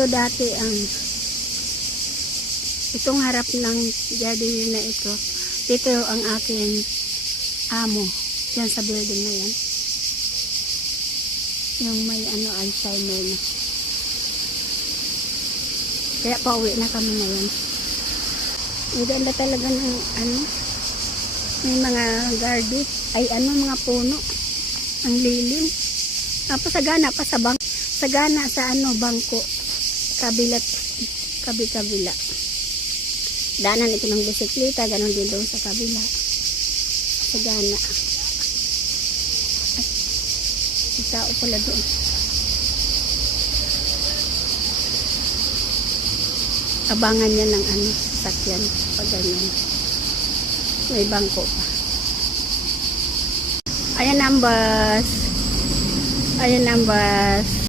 Ito dati ang itong harap ng garden na ito. Dito ang aking amo. Yan sa building na yan. Yung may Alzheimer na. Kaya pauwi na kami ngayon. Ang ganda talaga ng may mga garden. Ay mga puno. Ang lilim. Tapos sagana pa sa sagana sa bangko. Kabila. Daanan ito ng bisikleta, ganon din doon sa kabila. Sagana. At may tao pala doon. Abangan niya ng sakyan pag ganyan. May bangko pa. Ayan ang bus.